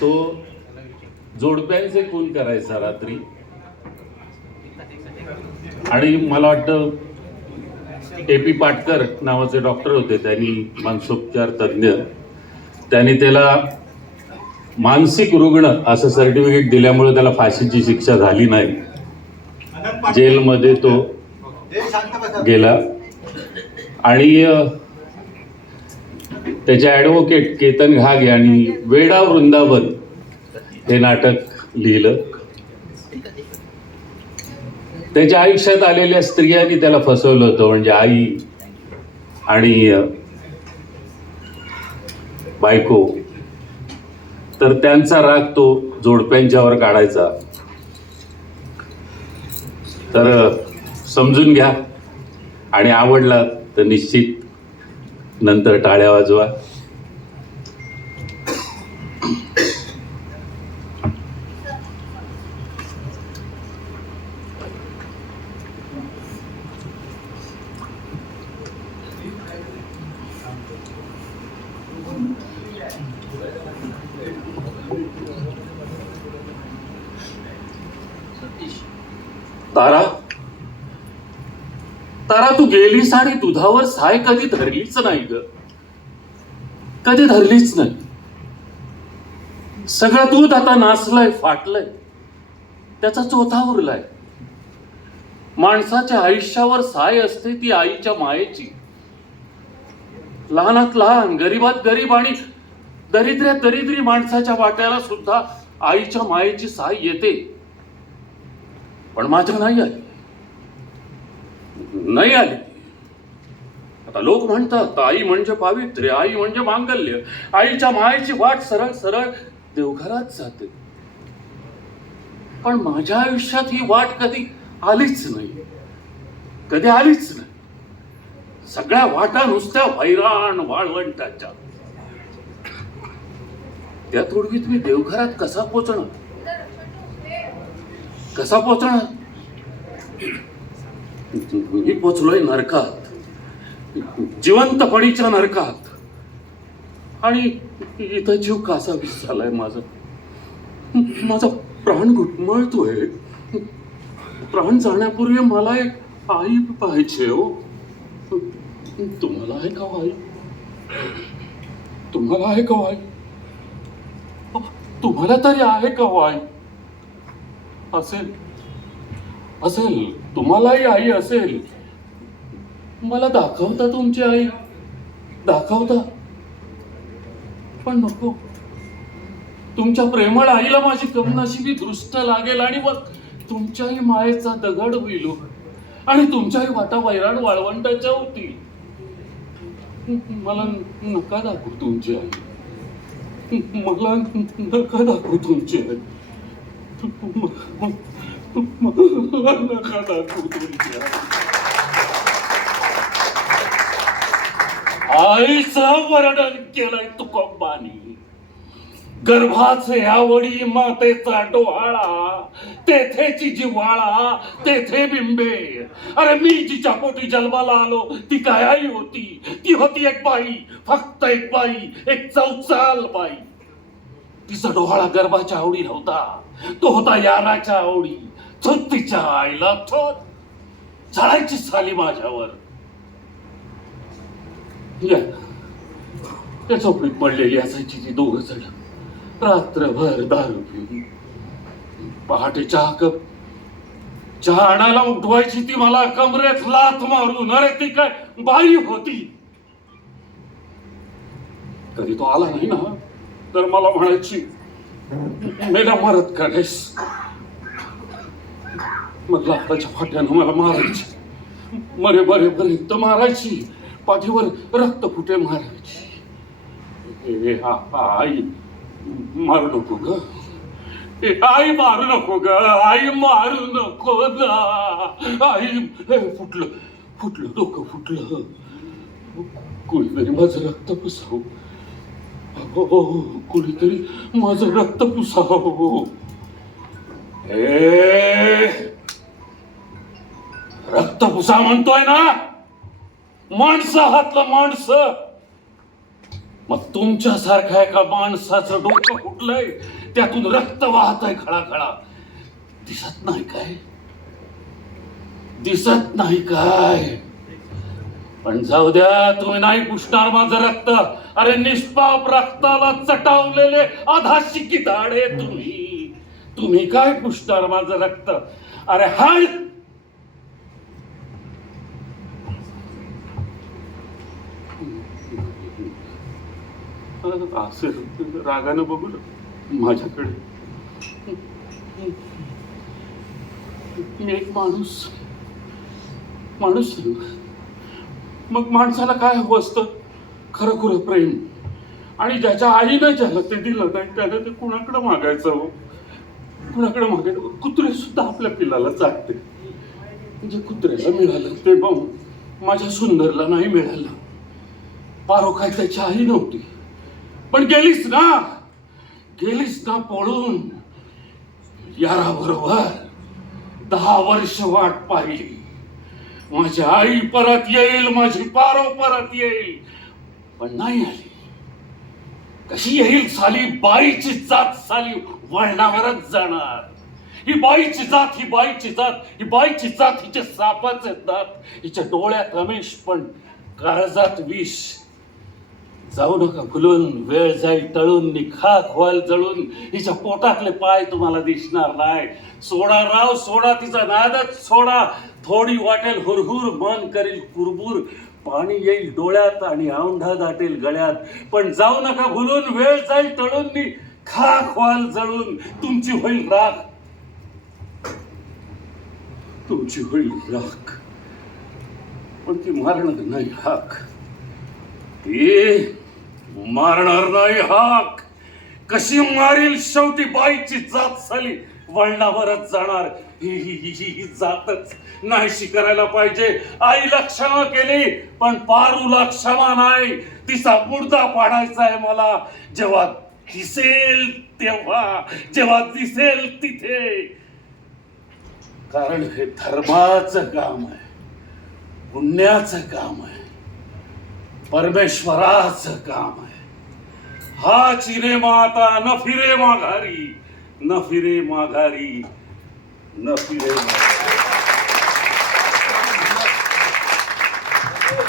तो जोडप्यांचे खून करायचा रात्री. आणि मला वाटतं AP पाटकर नावाचे डॉक्टर होते, त्यांनी मानसोपचार तज्ज्ञ, त्यांनी त्याला मानसिक रुग्ण असं सर्टिफिकेट दिल्यामुळे त्याला फाशीची शिक्षा झाली नाही. जेलमध्ये तो गेला. आणि त्याचे ॲडव्होकेट केतन घाग यांनी वेडा वृंदावन हे नाटक लिहिलं. त्याच्या आयुष्यात आलेल्या स्त्रियांनी त्याला फसवलं होतं, म्हणजे आई आणि बायको. तर त्यांचा राग तो जोडप्यांच्यावर काढायचा. तर समजून घ्या, आणि आवडला तर निश्चित नंतर टाळ्या वाजवा. तारा, तारा, तू गेलीस आणि दुधावर साय कधी धरलीच नाही ग, कधी धरलीच नाही. सगळं दूध आता नासलंय, फाटलंय, त्याचा चोथा उरलाय. माणसाच्या आयुष्यावर साय असते ती आईच्या मायेची. लहानात लहान, गरीबात गरीब आणि दरिद्र्यात दरिद्री माणसाच्या वाट्याला सुद्धा आईच्या मायेची साय येते. पण माझ्या नाही आली, नाही आली. आता लोक म्हणतात आई म्हणजे पावित्र्य, आई म्हणजे मांगल्य, आईच्या मायेची वाट सरळ सरळ देवघरात जाते. पण माझ्या आयुष्यात ही वाट कधी आलीच नाही, कधी आलीच नाही. सगळ्या वाटा नुसत्या वैराण वाळवंटाच्या. त्या तोडवीत मी देवघरात कसा पोचणार, कसा पोचणार? मी पोचलोय नरकात, जिवंतपणीच्या नरकात. आणि इथं जीव कासावीस झालाय माझा. माझा प्राण घुटमळतोय. प्राण जाण्यापूर्वी मला एक आई पाहिजे हो. तुम्हाला आहे का आई? तुम्हाला आहे का आई? तुम्हाला तरी आहे का आई? असेल, असेल, तुम्हालाही आई असेल. मला दाखवता तुमची आई, दाखवता. पण नको, तुमच्या प्रेमळ आईला माझी कमनशिबी दृष्ट लागेल आणि मग तुमच्याही मायेचा दगड होईल आणि तुमच्याही वाटा वैराण वाळवंटाच्या होतील. मला नका दाखवू तुमची आई, मला नका दाखवू तुमची आई, मला नका दाखवू तुमची आई. आईचं वर्णन केलंय तुकोबांनी. गर्भाचे आवडी मातेचा डोहाळा, तेथेची जिव्हाळा, तेथे बिंबे. अरे मी जिच्या पोटी जन्माला आलो ती काय आई होती? ती होती एक बाई, फक्त एक बाई, एक चौचाल बाई. तिचा डोहाळा गर्भाच्या आवडी नव्हता, तो होता याराच्या आवडी. तो तिच्या आईला तो चढायची साली माझ्यावर. त्या झोपडीत पडलेली असायची ती दोघं जण. रात्रभर दारू पिऊन पहाटे चहा आणायला उठवायची ती मला कमरेत लाथ मारून. अरे ती काय बाई होती? कधी तो आला नाही ना तर मला म्हणायची, मेला मारत काढेस. मग लाकडाच्या फाट्यानं मला मारायची, मरे बरे पर्यंत मारायची, पाठीवर रक्त फुटे मारायची. आई मारू नको ग, आई मारू नको ग, आई मारू नको ग. आई फुटलं फुटलं डोकं फुटलं. कुणीतरी माझं रक्त पुसाव, कुणीतरी माझं रक्त पुसाव. रक्त पुसा म्हणतोय ना? माणसं हातलं माणसं, मग तुमच्यासारख्या एका माणसाचं डोकं फुटलंय, त्यातून रक्त वाहतंय खळाखळा. दिसत नाही काय? दिसत नाही काय? पण जाऊ द्या, तुम्ही नाही पुसणार माझं रक्त. अरे निष्पाप रक्ताला चटावलेले आधाशी की दाढे तुम्ही. तुम्ही काय पुसणार माझं रक्त? अरे हाय. असं रागानं बघू माझ्याकडे. मी एक माणूस आहे. मग माणसाला काय हवं असतं? खरं खुरं प्रेम. आणि ज्याच्या आईनं ज्याला ते दिलं नाही त्यानं ते कुणाकडं मागायचं हो? कुणाकडे मागायचं? कुत्रे सुद्धा आपल्या पिलाला चाटते. म्हणजे कुत्र्याला मिळालं ते माझ्या सुंदरला नाही मिळालं. पारो काय त्याची आई नव्हती. पण गेलीस ना पळून. याराबरोबर 10 वर्ष वाट पाहिली. माझी आई परत येईल, माझी पारो परत येईल. पण नाही आली. कशी येईल साली? बाईची जात साली वळणावरच जाणार. ही बाईची जात हिचे सापाचे दात. हिच्या डोळ्यात रमेश पण काळजात विष. जाऊ नका फुलून, वेळ जाईल टळून, खाक व्हाल जळून. हिच्या पोटातले पाय तुम्हाला दिसणार नाही. सोडा राव सोडा, तिचा नादच सोडा. थोडी वाटेल हुरहुर, मन करील कुरबुर. पाणी येईल डोळ्यात आणि औंढा दाटेल गळ्यात. पण जाऊ नका भुलून, वेळ जाईल टळून, खाक व्हाल जळून. तुमची होईल राख. पण ती मारणार नाही हाक. ती मारणार नाही हाक. कशी मारील शेवटी बाईची जात साली वळणावरच जाणार. ही जातच नाहीशी करायला पाहिजे. आईला क्षमा केली पण पारूला क्षमा नाही. तिचा मुर्दा पाडायचा आहे मला. जेव्हा दिसेल तेव्हा, जेव्हा दिसेल तिथे. कारण हे धर्माचं काम आहे, पुण्याचं काम आहे, परमेश्वराचं काम आहे. हा चिरे माता न फिरे माघारी, न फिरे माघारी, न फिरे माघारी.